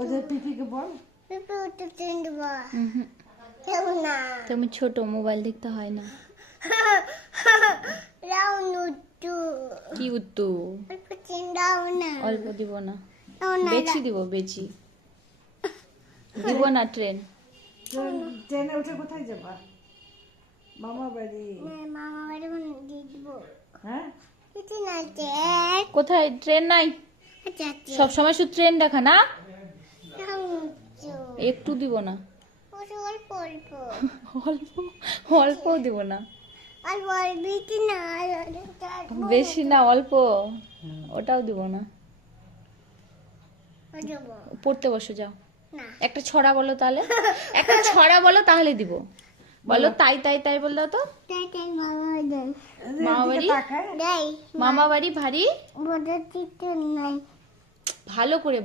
ওদের পিপিকে বল। পিপি উত্তর চিন দেব কেউ না তুমি ছোট, মোবাইল দেখতে হয় না। রাউন উত্তু কি উত্তু? অল্প চিন দাও না অল্প দিব না, দাও না বেচি দিব, বেচি দিব না। ট্রেন ট্রেনে উঠে কোথায় যাবা? মামা বাড়ি। মামা বাড়ি কোন দিব হ্যাঁ, কিছু না ট্রেন কোথায়? ট্রেন নাই, আচ্ছা সব সময় শুধু ট্রেন দেখা না। রাউন উত্তু একটু দিব না, অল্প অল্প অল্প অল্প দিব না, অল্প বেশি না বেশি না, অল্প, ওটাও দিব না। পড়তে বসো, যাও। না একটা ছড়া বলো তাহলে, একটা ছড়া বলো তাহলে দিব। বলো তাই তাই তাই বল দাও তো। তাই তাই মামা দেয় মামা বাড়ি, দেয় মামা বাড়ি ভারী বড় চিত্র নাই ভালো করে বলো।